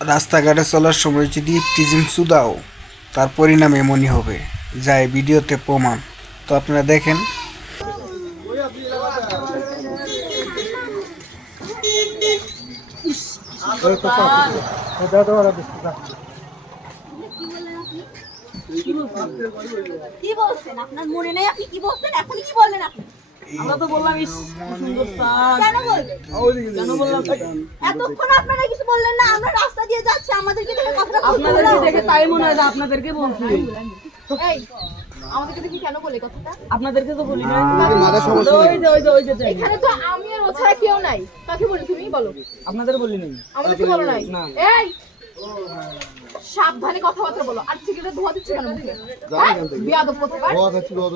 রাস্তাঘাটে চলার সময় যদি টিজিং সুদাও তার পরিণাম এমনই হবে যা এই ভিডিওতে প্রমাণ তো আপনারা দেখেন কি বলছেন আপনার মনে নেই আপনি কি বলছেন এখন কি বললেন আপনি আমরা তো বললাম ইস সুন্দর কেন বললেন কেন বললাম এতক্ষণ আপনারা কিছু বললেন না আমরা রাস্তা দিয়ে যাচ্ছি আমাদেরকে দেখে কথাটা আপনাদেরকে দেখে তাই মনে হয় যে আপনাদেরকে বলছি এই আমাদেরকে দেখি কেন বলে কথাটা আপনাদেরকে তো বলি না সমস্যা ওই যে ওই যে ওই যে এখানে তো আমি আর ও ছাড়া কেউ নাই কাকে বলি তুমি বলো আপনাদের বলি নাই আমাদেরকে বলো নাই এই সাবধানে কথাবার্তা বলো। আর সিগারেট ধোয়া দিচ্ছ কেন মুখে? বিয়াদব কোথাকার।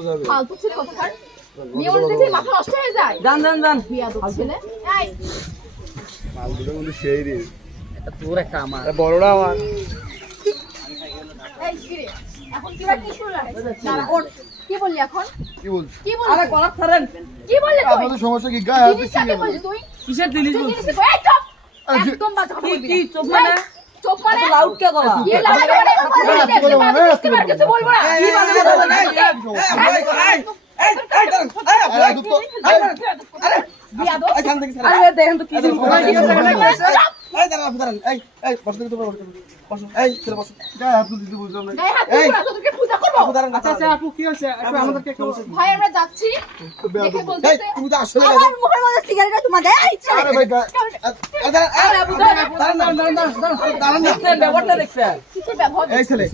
যাবে। ফালতু ছেলে কোথাকার। নিয়ম দেখে মাথা নষ্ট হয়ে যায়। যান যান বিয়াদব ছেলে। এই। মালগুলো কিন্তু সেই রে। তোর একটা আমার। বড়টা আমার। এই কিরে এখন কিবা কি শুরু দাঁড়া ওর কি বললি এখন? কি বলছিস? কি আরে বললি ছাড়েন। কি বললি তুই? আপনাদের সমস্যা কি? গায়ে হাত দিচ্ছি জিনিসটাকে বললি তুই? কিসের জিনিস তুই বলছি এই চুপ! একদম বাজে কথা বলবি কি? চুপ? এই, চুপ মানে লাউড কে গলা ইয়ে লাগা লাগা লাগা কথা বলতে এত বলব না, বাজে এত বলব না। কিছু বলব না কি বাজে কথা বলে? আরে তো- তো করব। আচ্ছা আচ্ছা আপু কি হয়েছে? একটু আমাদেরকে একটু ভাই আমরা যাচ্ছি। দেখে বলতেছে আমার মুখের মধ্যে সিগারেটটা তোমাদের এই ছেলে। আরে ভাই আরে আবু দাঁড়া, দাঁড়ান দাঁড়ান দাঁড়ান দাঁড়ান দেখছেন ব্যাপারটা দেখছেন। কিসের ব্যবহার? এই ছেলে।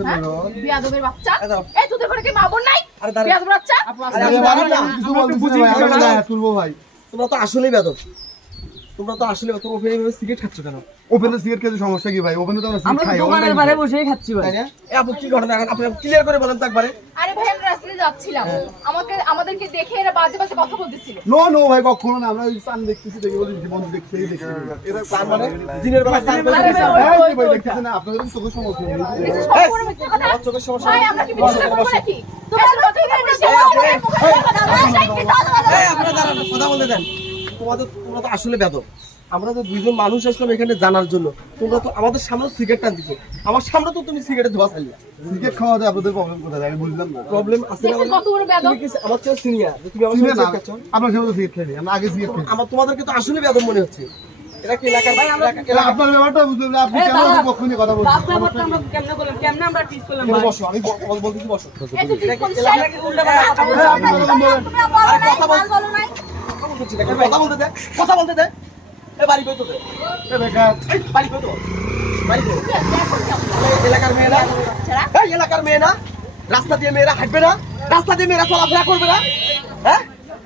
বিয়াদবের বাচ্চা? এই তোদের ঘরে কি মা বোন নাই? বিয়াদবের বাচ্চা? আরে বাবা কিছু বলতেছি ভাই, আমরা তুলবো ভাই। তোমরা তো আসলেই বেদব তোমরা তো আসলে তোমরা ওখানে এইভাবে সিগারেট খাচ্ছ কেন ওপেনে সিগারেট খেতে সমস্যা কি ভাই ওপেনে তো আমরা আমরা সিগারেট খাই দোকানের বাইরে বসেই খাচ্ছি ভাই এ আপু কি ঘটনা এখন আপনি ক্লিয়ার করে বলেন তো একবারে আরে ভাই আমরা রাস্তায় যাচ্ছিলাম আমাকে আমাদেরকে দেখে এরা বাজে বাজে কথা বলতেছিল নো নো ভাই কখনো না আমরা ওই চান দেখতেছি দেখে বলি যে বন্ধু দেখতেই দেখছি এরা তার মানে দিনের বেলা করে আরে ভাই, দেখতেছেন না আপনাদের তো চোখের সমস্যা নেই চোখের সমস্যা ভাই আমরা কি বিশ্বাস করব নাকি তোমরা কথা বলতে দেন তোমাদের তোমরা তো আসলে বেদক। আমরা তো দুইজন মানুষ আসলাম এখানে জানার জন্য। তোমরা তো আমাদের সামনে সিগারেট টান দিছো আমার সামনে তো তুমি সিগারেট ধোয়া চালিয়ে সিগারেট খাওয়াতে আপনাদের প্রবলেম কোথায়? আমি বুঝলাম না। প্রবলেম আছে না কত বড় বেয়াদব তুমি কি আমার চেয়ে সিনিয়র তুমি আমার সিগারেট সাথে না, সিগারেট খাচ্ছ? আপনার সাথে সিগারেট খাই আমরা আগে সিগারেট খাই আমার তোমাদেরকে তো আসলে বেদব মনে হচ্ছে। এরা কি এলাকার এলাকা- এলা আপনার ব্যাপারটা বুঝলাম না আপনি কেন দাঁড়া। পক্ষ নিয়ে কথা বলছেন? রাস্তা পথে আমরা কেমনে করলাম কেমনে আমরা ঠিক করলাম ভাই? বসো আমি বলতেছি বসো। উল্টা কথা বলছি। কথা বলো নাই। কথা বলতে দে কথা বলতে দে এ বাড়ি কই তোদের এ বেকার এই বাড়ি কই তো বাড়ি কই এই এলাকার মেয়েরা এই এলাকার মেয়ে না রাস্তা দিয়ে মেয়েরা হাঁটবে না রাস্তা দিয়ে মেয়েরা চলাফেরা করবে না হ্যাঁ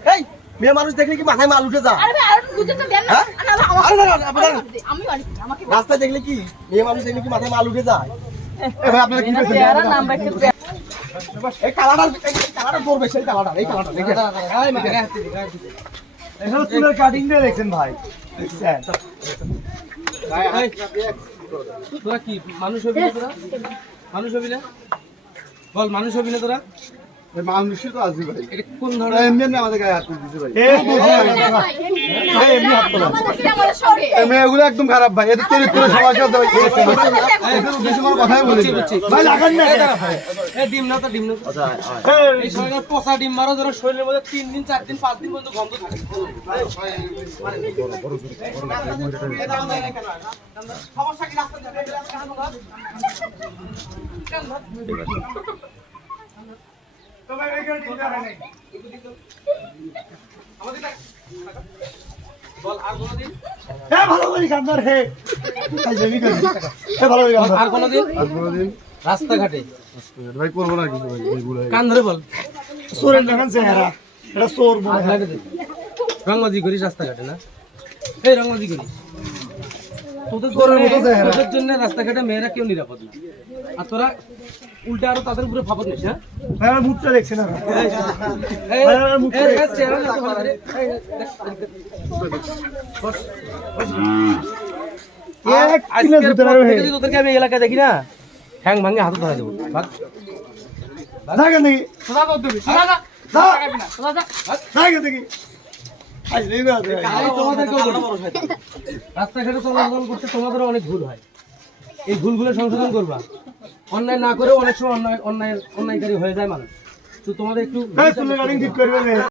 এই মেয়ে মানুষ দেখলে কি মাথায় মাল উঠে যা আরে ভাই আর দুজনটা দেন না হ্যাঁ? আর না, আমার- আরে না, না, আপনার- আমি বাড়ি আমাকে রাস্তায় দেখলে কি মেয়ে মানুষ দেখলে কি মাথায় মাল উঠে যায় আপনারা কি করছেন নাম এই কালাটার এই কালাটার দৌড়বে সেই এই এখানে চুলের কাটিং দিয়ে দেখছেন ভাই। দেখছেন? তোরা কি মানুষ হবি না তোরা? মানুষ হবি না? বল মানুষ হবি না তোরা? এই মানুষই তো আছে ভাই কোন ধরনের এমনি এমনি আমাদের গায়ে হাত তুলতেছে ভাই এমনি হাত তোলা মেয়েগুলো একদম খারাপ ভাই এদের চরিত্র সমস্যা আছে ভাই এদের কোনো কথাই বলি ভাই লাগান না এই ডিম না তো ডিম না এই শরীরের পচা ডিম মারো যারা শরীরের মধ্যে তিন দিন চার দিন পাঁচ দিন পর্যন্ত গন্ধ থাকে সমস্যা কি রাস্তা রাস্তাঘাটে? ভাই করব না কিছু ভাই কান ধরে বল। সোরেন দেখান চেহারা। এটা সোর হাত লাগে দে। রংবাজি করিস রাস্তাঘাটে না? এই রংবাজি করিস। তোদের জন্য- রাস্তাঘাটে মেয়েরা কেউ নিরাপদ না। আর তোরা উল্টা আরও তাদের উপরে ফাপত নিস হ্যাঁ? মুখটা দেখছেন না। তোদেরকে আমি এলাকায় দেখি না হ্যাং ভাঙে হাতে ধরা দেবো ভাগ। দেখেন রাস্তাঘাটে চলাচল করতে তোমাদেরও অনেক ভুল হয়। এই ভুলগুলো সংশোধন করবা। অন্যায় না করেও অনেক সময় অন্যায় অন্যায় অন্যায়কারী হয়ে যায় মানুষ। তো তোমাদের একটু